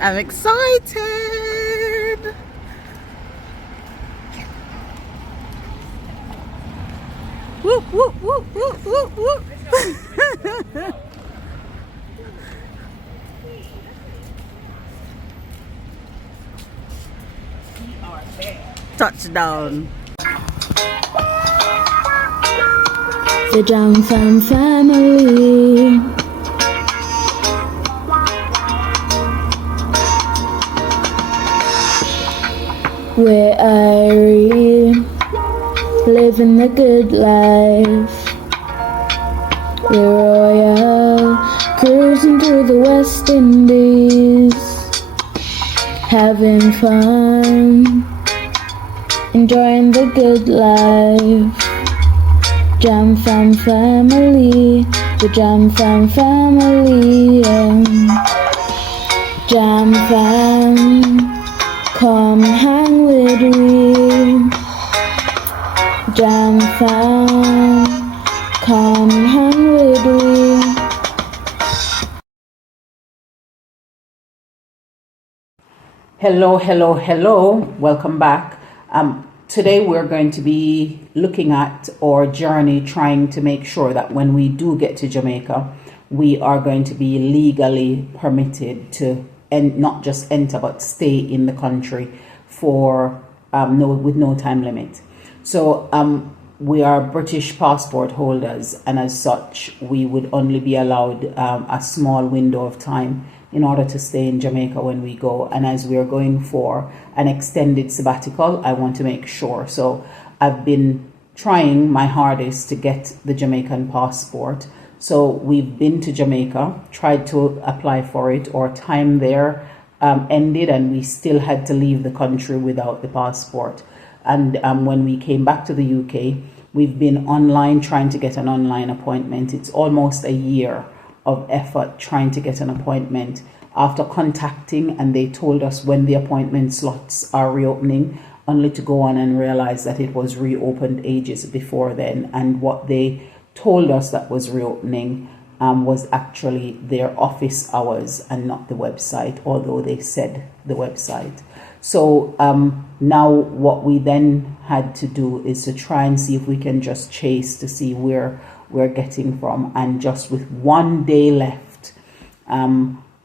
I'm excited. Whoop, whoop, whoop, whoop, whoop, whoop. Touchdown. The Jam family. We're Irie, living the good life. We're royal, cruising through the West Indies, having fun, enjoying the good life. Jam family, the Jam family, Jam fam, come hang with me. Jam fam, come hang with me. Hello. Welcome back. Today we're going to be looking at our journey, trying to make sure that when we do get to Jamaica, we are going to be legally permitted to not just enter but stay in the country for with no time limit. So we are British passport holders, and as such we would only be allowed a small window of time in order to stay in Jamaica when we go. And as we are going for an extended sabbatical, I want to make sure. So I've been trying my hardest to get the Jamaican passport. So we've been to Jamaica, tried to apply for it. Our time there ended, and we still had to leave the country without the passport. And when we came back to the UK, we've been online trying to get an online appointment. It's almost a year of effort trying to get an appointment after contacting, and they told us when the appointment slots are reopening, only to go on and realize that it was reopened ages before then. And what they told us that was reopening was actually their office hours and not the website, although they said the website. So now what we then had to do is to try and see if we can just chase to see where we're getting from. And just with 1 day left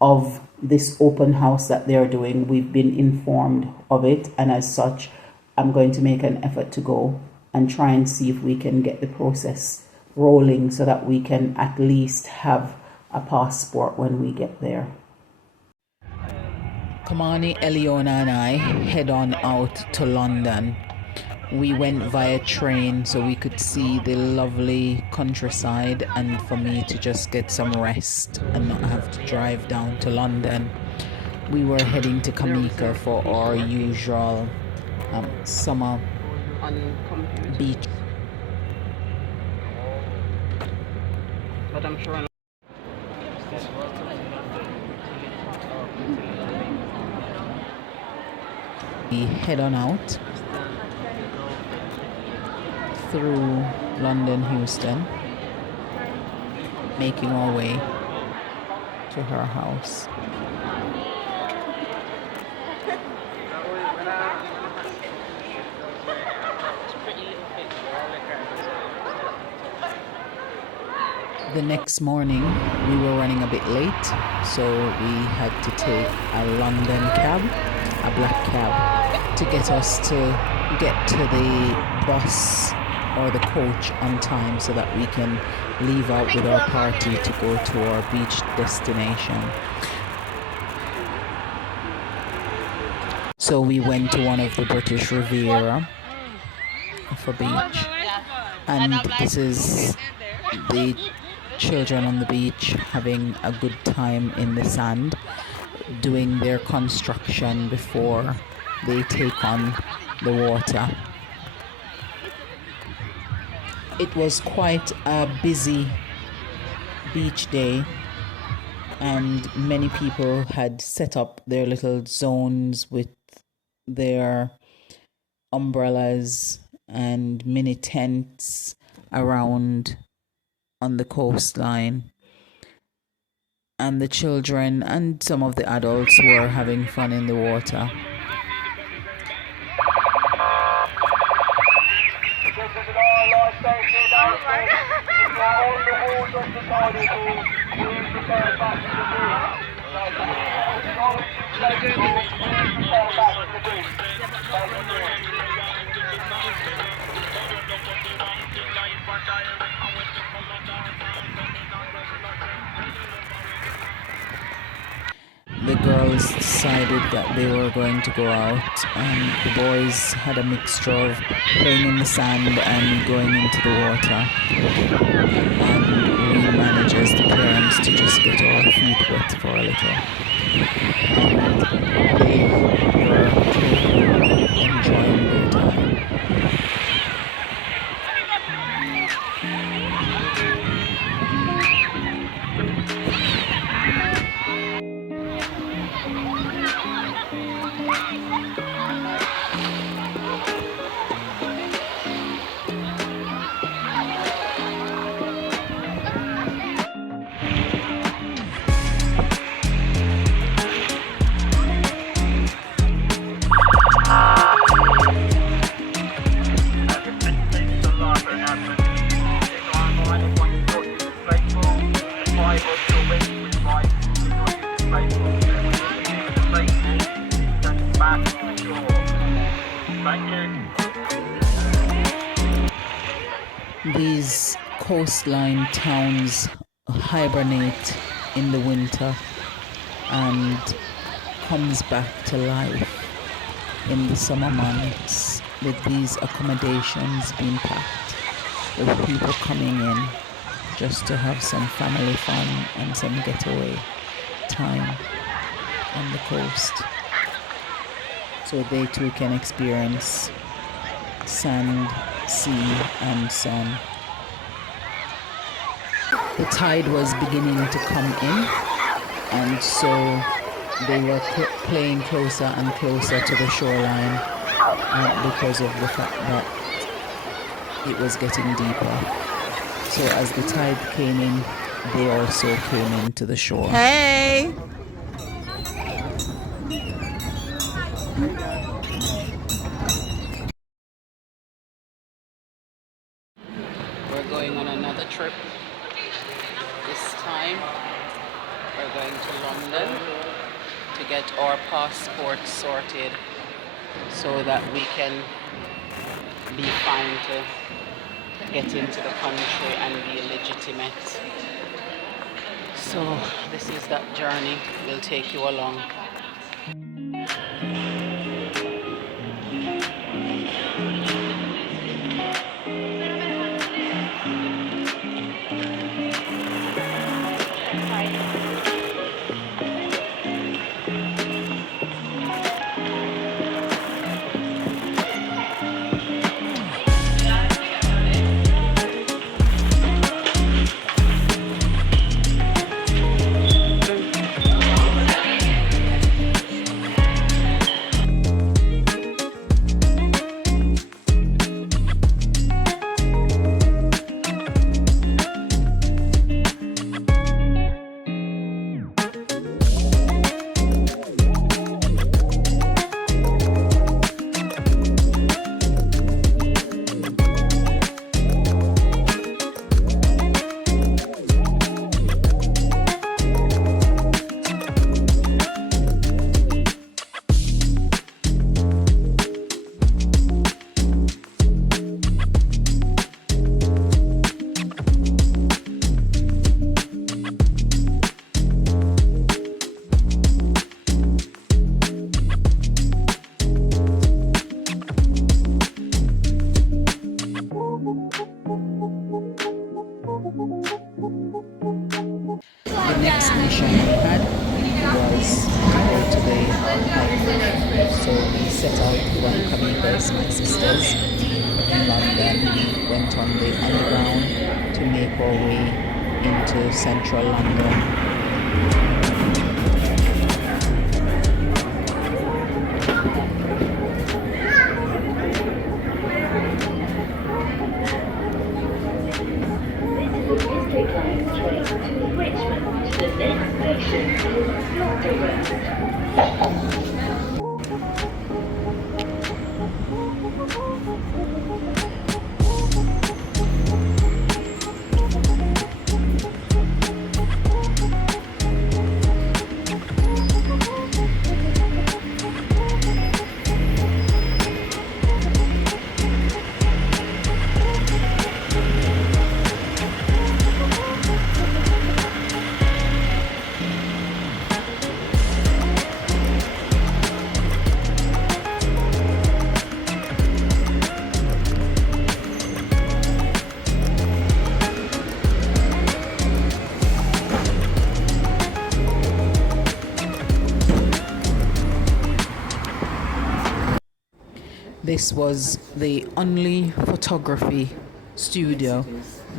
of this open house that they're doing, we've been informed of it, and as such I'm going to make an effort to go and try and see if we can get the process rolling so that we can at least have a passport when we get there. Kamani, Eliona and I head on out to London. We went via train so we could see the lovely countryside, and for me to just get some rest and not have to drive down to London. We were heading to Jamaica for our usual summer beach. But I'm sure we head on out through London, Houston, making our way to her house. The next morning we were running a bit late, so we had to take a London cab, a black cab, to get us to get to the bus or the coach on time so that we can leave out with our party to go to our beach destination. So we went to one of the British Riviera for beach, and this is the children on the beach having a good time in the sand, doing their construction before they take on the water. It was quite a busy beach day, and many people had set up their little zones with their umbrellas and mini tents around on the coastline. and the children and some of the adults were having fun in the water. The girls decided that they were going to go out, and the boys had a mixture of playing in the sand and going into the water. And we managed as the parents to just get our feet wet for a little. And they were enjoying their time. These coastline towns hibernate in the winter and comes back to life in the summer months, with these accommodations being packed with people coming in just to have some family fun and some getaway time on the coast, so they too can experience sand, sea and sun. The tide was beginning to come in, and so they were playing closer and closer to the shoreline because of the fact that it was getting deeper. So as the tide came in, they also came into the shore. Hey! We're going on another trip. This time we're going to London to get our passports sorted so that we can be fine to get into the country and be legitimate. So this is that journey. We'll take you along. The next mission we had was to go to the archive. So we set out from Jamaica, my sisters, in London. We went on the underground to make our way into central London. District Line train to Richmond. The next station This was the only photography studio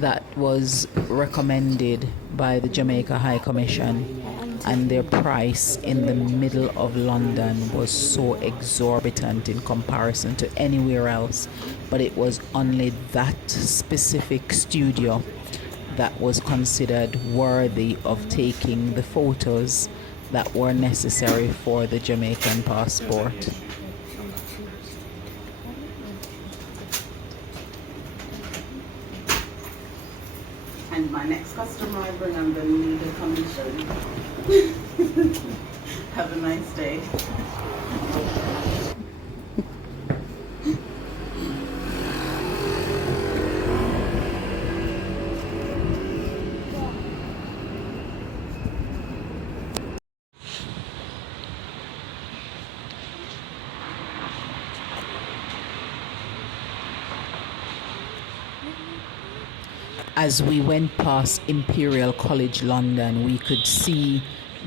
that was recommended by the Jamaica High Commission, and their price in the middle of London was so exorbitant in comparison to anywhere else. But it was only that specific studio that was considered worthy of taking the photos that were necessary for the Jamaican passport. And my next customer I bring, I'm going to need a commission. Have a nice day. As we went past Imperial College London, we could see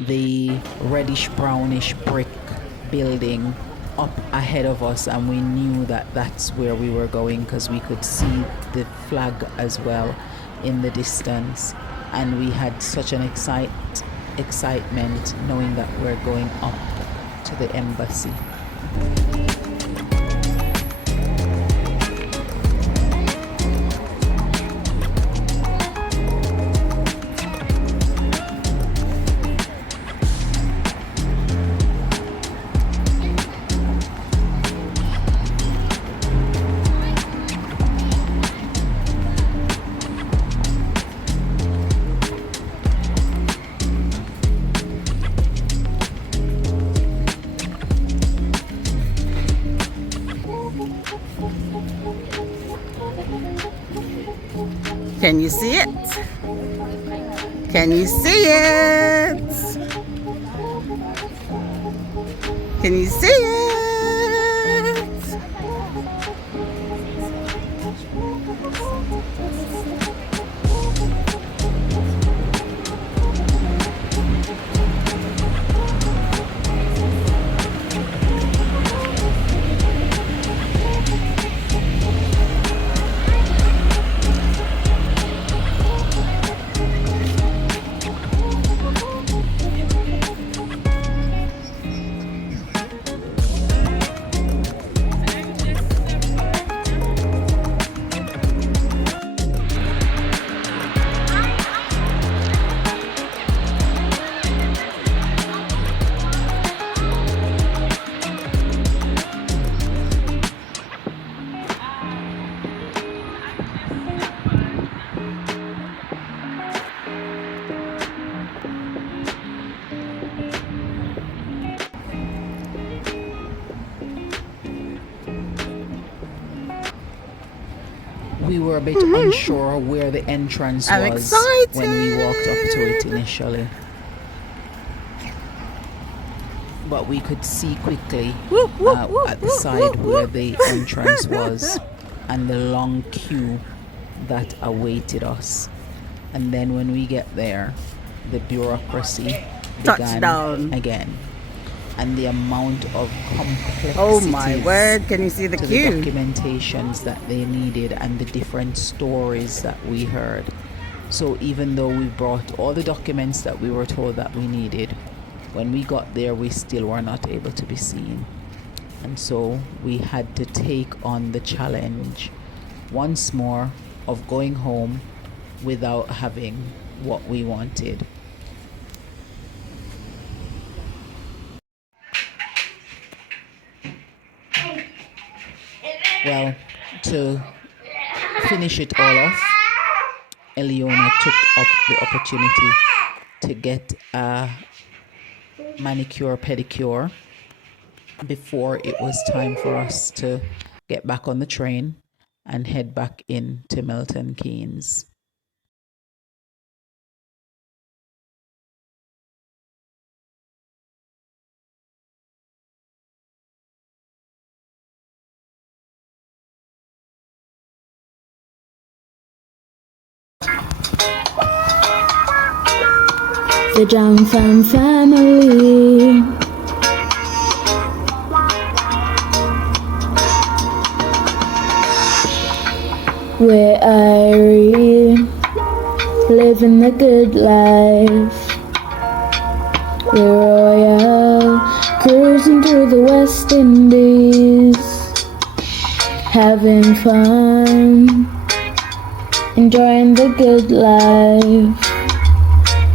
the reddish brownish brick building up ahead of us, and we knew that that's where we were going because we could see the flag as well in the distance, and we had such an excitement knowing that we're going up to the embassy. Can you see it? Can you see it? Can you see it? We were a bit unsure where the entrance was when we walked up to it initially. But we could see quickly at the side where the entrance was and the long queue that awaited us. And then when we get there, the bureaucracy began again. And the amount of complexity. Oh my word, can you see the queue? The documentations that they needed and the different stories that we heard. So even though we brought all the documents that we were told that we needed, when we got there, we still were not able to be seen. And so we had to take on the challenge once more of going home without having what we wanted. Well, to finish it all off, Eliona took up the opportunity to get a manicure pedicure before it was time for us to get back on the train and head back into Milton Keynes. The Jam Fam family. where I living the good life. We're royal, cruising through the West Indies, having fun, enjoying the good life.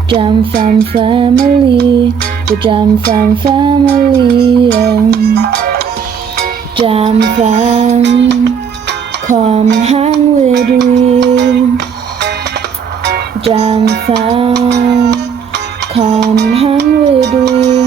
Jam Fam family, the Jam Fam family, Jam Fam, come hang with me. Jam Fam, come hang with me.